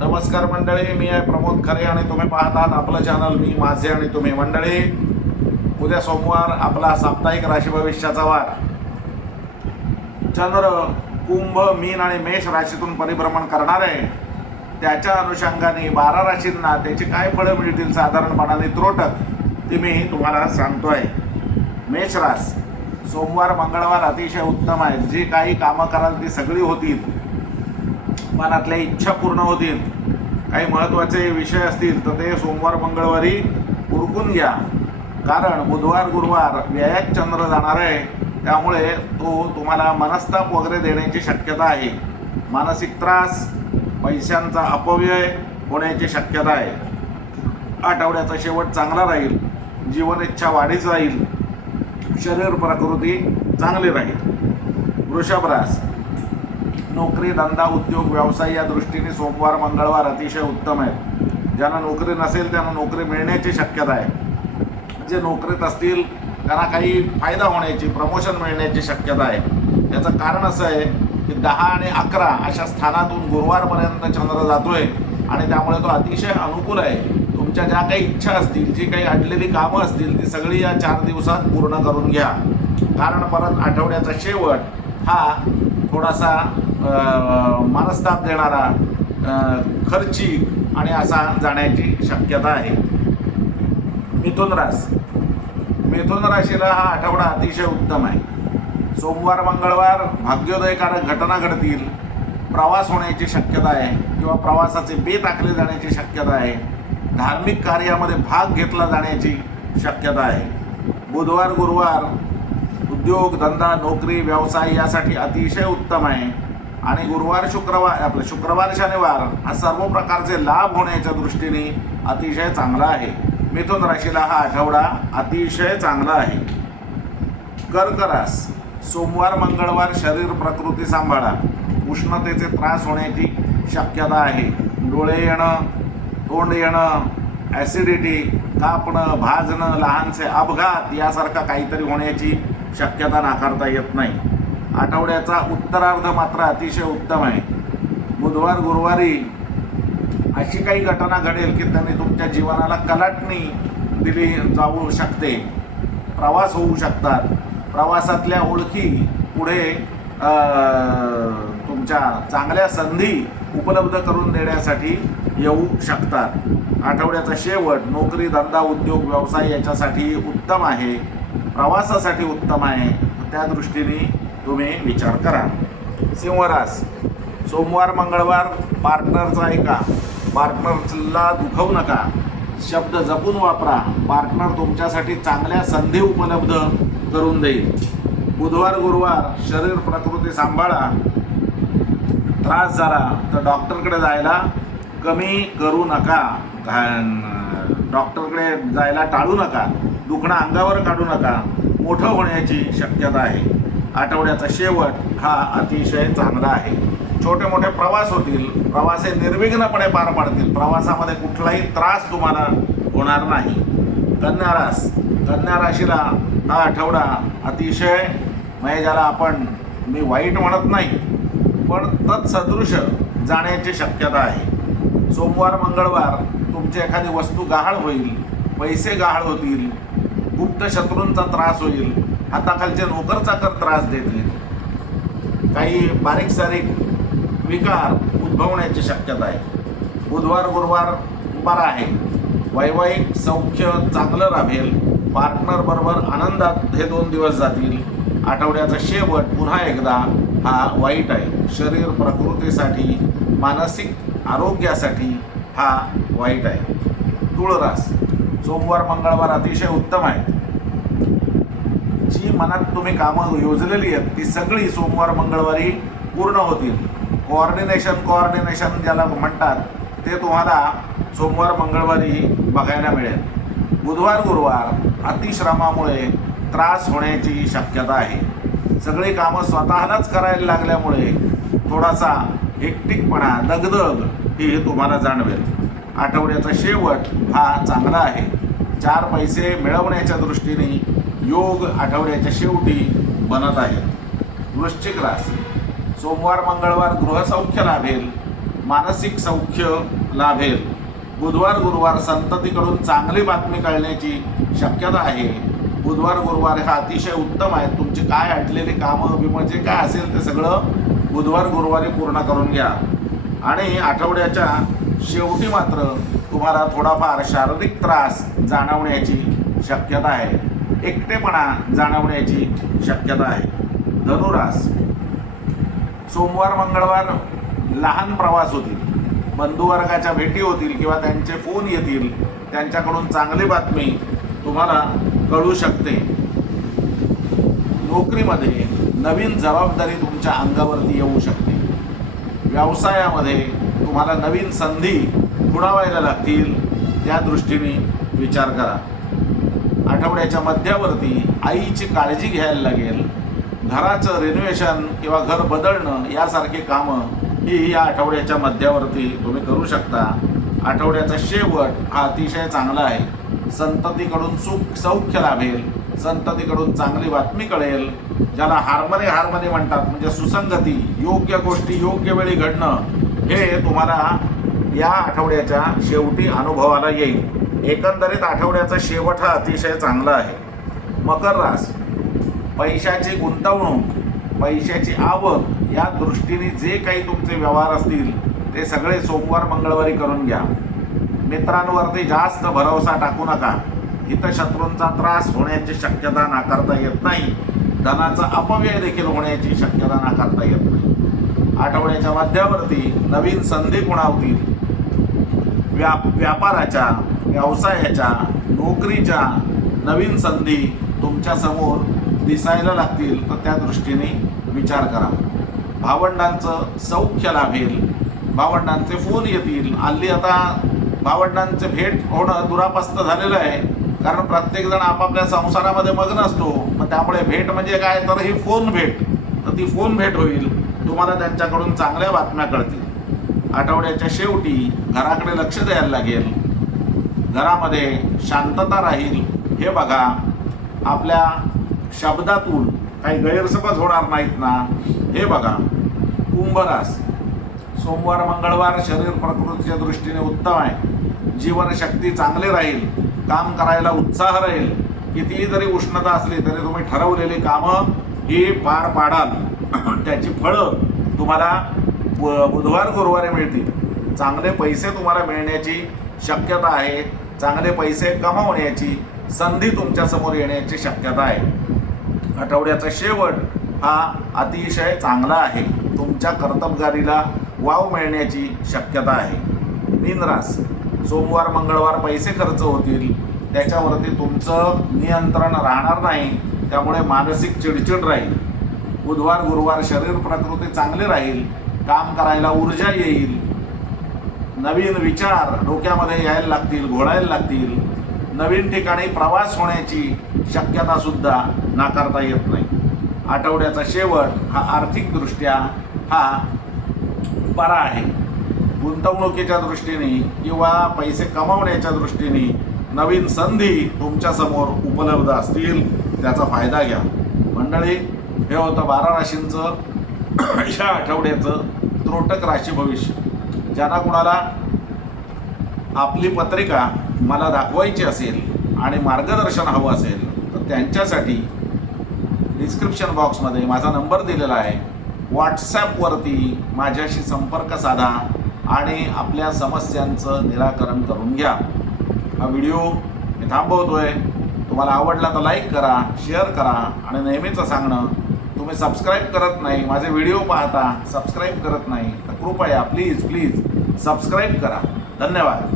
नमस्कार मंडळी, मी आहे प्रमोद खरे आणि तुम्ही पाहतात आपलं चॅनल मी माझे आणि तुम्ही. मंडळी, उद्या सोमवार आपला साप्ताहिक राशी भविष्याचा वार. चंद्र कुंभ, मीन आणि मेष राशीतून परिभ्रमण करणार आहे. त्याच्या अनुषंगाने 12 राशींना त्याची काय फळं मिळतील साधारणपणाने त्रोटक ते मी तुम्हाला सांगतोय. मेष रास, सोमवार मंगळवार अतिशय उत्तम आहे. जी काही कामं कराल ती सगळी होतील. मनातल्या इच्छा पूर्ण होतील. काही महत्त्वाचे विषय असतील तर ते सोमवार मंगळवारी उरकून घ्या. कारण बुधवार गुरुवार व्ययात चंद्र जाणार आहे. त्यामुळे तो तुम्हाला मनस्ताप वगैरे देण्याची शक्यता आहे. मानसिक त्रास, पैशांचा अपव्यय होण्याची शक्यता आहे. आठवड्याचा शेवट चांगला राहील. जीवन इच्छा वाढीच राहील. शरीर प्रकृती चांगली राहील. वृषभ रास, नोकरी धंदा उद्योग व्यवसाय या दृष्टीने सोमवार मंगळवार अतिशय उत्तम आहेत. ज्यांना नोकरी नसेल त्यांना नोकरी मिळण्याची शक्यता आहे. जे नोकरीत असतील त्यांना काही फायदा होण्याची, प्रमोशन मिळण्याची शक्यता आहे. याचं कारण असं आहे की 10 आणि 11 अशा स्थानातून गुरुवारपर्यंत चंद्र जातोय आणि त्यामुळे तो अतिशय अनुकूल आहे. तुमच्या ज्या काही इच्छा असतील, जी काही अडलेली कामं असतील ती सगळी या 4 दिवसात पूर्ण करून घ्या. कारण परत आठवड्याचा शेवट हा थोडासा मनस्ताप देणारा, खर्चिक आणि असा जाण्याची शक्यता आहे. मिथुन रास, मिथुन राशीला हा आठवडा अतिशय उत्तम आहे. सोमवार मंगळवार भाग्योदयकारक घटना घडतील. प्रवास होण्याची शक्यता आहे किंवा प्रवासाचे बेत आखले जाण्याची शक्यता आहे. धार्मिक कार्यामध्ये भाग घेतला जाण्याची शक्यता आहे. बुधवार गुरुवार उद्योग धंदा नोकरी व्यवसाय यासाठी अतिशय उत्तम आहे. आणि गुरुवार शुक्रवार शनिवार हा सर्व प्रकारचे लाभ होण्याच्या दृष्टीने अतिशय चांगला आहे. मिथुन राशीला हा आठवडा अतिशय चांगला आहे. कर्क रास, सोमवार मंगळवार शरीर प्रकृती सांभाळा. उष्णतेचे त्रास होण्याची शक्यता आहे. डोळे येणं, तोंड येणं, ॲसिडिटी, कापणं, भाजणं, लहानसे अपघात यासारखा काहीतरी होण्याची शक्यता नाकारता येत नाही. आठवड्याचा उत्तरार्ध मात्र अतिशय उत्तम आहे. बुधवार गुरुवारी अशी काही घटना घडेल की त्यांनी तुमच्या जीवनाला कलाटणी दिली जाऊ शकते. प्रवास होऊ शकतात. प्रवासातल्या ओळखी पुढे तुमच्या चांगल्या संधी उपलब्ध करून देण्यासाठी येऊ शकतात. आठवड्याचा शेवट नोकरी धंदा उद्योग व्यवसाय याच्यासाठी उत्तम आहे. प्रवासासाठी उत्तम आहे. त्या दृष्टीने तुम्ही विचार करा. सिंहरास, सोमवार मंगळवार पार्टनरचा ऐका. पार्टनरला दुखवू नका. शब्द जपून वापरा. पार्टनर तुमच्यासाठी चांगल्या संधी उपलब्ध करून देईल. बुधवार गुरुवार शरीर प्रकृती सांभाळा. त्रास झाला तर डॉक्टरकडे जायला कमी करू नका. डॉक्टरकडे जायला टाळू नका. दुखणं अंगावर काढू नका. मोठं होण्याची शक्यता आहे. आठवड्याचा शेवट हा अतिशय चांगला आहे. छोटे मोठे प्रवास होतील. प्रवास हे निर्विघ्नपणे पार पाडतील. प्रवासामध्ये कुठलाही त्रास तुम्हाला होणार नाही. कन्या रास, कन्या राशीला हा आठवडा अतिशय म्हणजे ज्याला आपण मी वाईट म्हणत नाही पण तत्सदृश जाण्याची शक्यता आहे. सोमवार मंगळवार तुमची एखादी वस्तू गहाळ होईल. पैसे गहाळ होतील. गुप्त शत्रूंचा त्रास होईल. हाताखालचे नोकरचाकर त्रास देतील. काही बारीक सारीक विकार उद्भवण्याची शक्यता आहे. बुधवार गुरुवार बरा आहे. वैवाहिक सौख्य चांगलं राहील. पार्टनर बरोबर आनंदात हे 2 दिवस जातील. आठवड्याचा शेवट पुन्हा एकदा हा वाईट आहे. शरीर प्रकृतीसाठी मानसिक आरोग्यासाठी हा वाईट आहे. तुळरास, सोमवार मंगळवार अतिशय उत्तम आहे. जी मनात तुम्ही कामं योजलेली आहेत ती सगळी सोमवार मंगळवारी पूर्ण होतील. कोऑर्डिनेशन ज्याला म्हणतात ते तुम्हाला सोमवार मंगळवारी बघायला मिळेल. बुधवार गुरुवार अतिश्रमामुळे त्रास होण्याची शक्यता आहे. सगळी कामं स्वतःलाच करायला लागल्यामुळे थोडासा एकटिकपणा, दगदग ही तुम्हाला जाणवेल. आठवड्याचा शेवट हा चांगला आहे. 4 पैसे मिळवण्याच्या दृष्टीने योग आठवड्याच्या शेवटी बनत आहेत. वृश्चिक रास, सोमवार मंगळवार गृहसौख्य लाभेल. मानसिक सौख्य लाभेल. बुधवार गुरुवार संततीकडून चांगली बातमी कळण्याची शक्यता आहे. बुधवार गुरुवार हा अतिशय उत्तम आहे. तुमची काय अडलेली कामं बिमं जे काय असेल ते सगळं बुधवार गुरुवारी पूर्ण करून घ्या. आणि आठवड्याच्या शेवटी मात्र तुम्हाला थोडाफार शारीरिक त्रास जाणवण्याची शक्यता आहे. एकटेपणा जाणवण्याची शक्यता आहे. धनुरास सोमवार मंगळवार लहान प्रवास होतील, बंधुवर्गाच्या भेटी होतील किंवा त्यांचे फोन येतील. त्यांच्याकडून चांगली बातमी तुम्हाला कळू शकते. नोकरीमध्ये नवीन जबाबदारी तुमच्या अंगावरती येऊ शकते. व्यवसायामध्ये तुम्हाला नवीन संधी खुणावायला लागतील, त्या दृष्टीने विचार करा. आठवड्याच्या मध्यावरती आईची काळजी घ्यायला लागेल. घराचं रिनोव्हेशन किंवा घर बदलणं यासारखी कामं ही या आठवड्याच्या मध्यावरती तुम्ही करू शकता. आठवड्याचा शेवट हा अतिशय चांगला आहे. संततीकडून सुख सौख्य लाभेल, संततीकडून चांगली बातमी कळेल. ज्याला हार्मनी म्हणतात, म्हणजे सुसंगती, योग्य गोष्टी योग्य वेळी घडणं, हे तुम्हाला या आठवड्याच्या शेवटी अनुभवाला येईल. एकंदरीत आठवड्याचा शेवट हा अतिशय चांगला आहे. मकर रास पैशाची गुंतवणूक, पैशाची आवक या दृष्टीने जे काही तुमचे व्यवहार असतील ते सगळे सोमवार मंगळवारी करून घ्या. मित्रांवरती जास्त भरोसा टाकू नका. हितशत्रूंचा त्रास होण्याची शक्यता नाकारता येत नाही. धनाचा अपव्यय देखील होण्याची शक्यता नाकारता येत नाही. आठवड्याच्या मध्यावरती नवीन संधी खुणावतील. व्यापाराच्या, व्यवसायाच्या, नोकरीच्या नवीन संधी तुमच्यासमोर दिसायला लागतील, तर त्या दृष्टीने विचार करा. भावंडांचं सौख्य लाभेल. भावंडांचे फोन येतील. हल्ली आता भावंडांचे भेट होणं दुरापस्त झालेलं आहे, कारण प्रत्येकजण आपापल्या संसारामध्ये मग्न असतो. मग त्यामुळे भेट म्हणजे काय, तर ही फोन भेट, तर ती फोन भेट होईल. तुम्हाला त्यांच्याकडून चांगल्या बातम्या कळतील. आठवड्याच्या शेवटी घराकडे लक्ष द्यायला लागेल. घरामध्ये शांतता राहील हे बघा. आपल्या शब्दातून काही गैरसमज होणार नाहीत ना, हे बघा. कुंभरास सोमवार मंगळवार शरीर प्रकृतीच्या दृष्टीने उत्तम आहे. जीवनशक्ती चांगली राहील. काम करायला उत्साह राहील. कितीही जरी उष्णता असली तरी तुम्ही ठरवलेली कामं ही पार पाडाल. त्याची फळं तुम्हाला बुधवार गुरुवारी मिळतील. चांगले पैसे तुम्हाला मिळण्याची शक्यता आहे. चांगले पैसे कमावण्याची संधी तुमच्यासमोर येण्याची शक्यता आहे. आठवड्याचा शेवट हा अतिशय चांगला आहे. तुमच्या कर्तबगारीला वाव मिळण्याची शक्यता आहे. मीन रास सोमवार मंगळवार पैसे खर्च होतील. त्याच्यावरती तुमचं नियंत्रण राहणार नाही, त्यामुळे मानसिक चिडचिड राहील. बुधवार गुरुवार शरीर प्रकृती चांगली राहील. काम करायला ऊर्जा येईल. नवीन विचार डोक्यामध्ये यायला लागतील, घोळायला लागतील. नवीन ठिकाणी प्रवास होण्याची शक्यता सुद्धा नाकारता येत नाही. आठवड्याचा शेवट हा आर्थिकदृष्ट्या हा बरा आहे. गुंतवणुकीच्या दृष्टीने किंवा पैसे कमावण्याच्या दृष्टीने नवीन संधी तुमच्यासमोर उपलब्ध असतील, त्याचा फायदा घ्या. मंडळी, हे होतं 12 राशींचं या आठवड्याचं त्रोटक राशी भविष्य. ज्यांना कुणाला आपली पत्रिका मला दाखवायची असेल आणि मार्गदर्शन हवं असेल तर त्यांच्यासाठी डिस्क्रिप्शन बॉक्समध्ये माझा नंबर दिलेला आहे. व्हॉट्सॲपवरती माझ्याशी संपर्क साधा आणि आपल्या समस्यांचं निराकरण करून घ्या. हा व्हिडिओ मी थांबवतोय. तुम्हाला आवडला तर लाईक करा, शेअर करा आणि नेहमीचं सांगणं, तुम्ही सबस्क्राईब करत नाही, माझे व्हिडिओ पाहता सबस्क्राईब करत नाही, तर कृपया प्लीज सबस्क्राईब करा. धन्यवाद.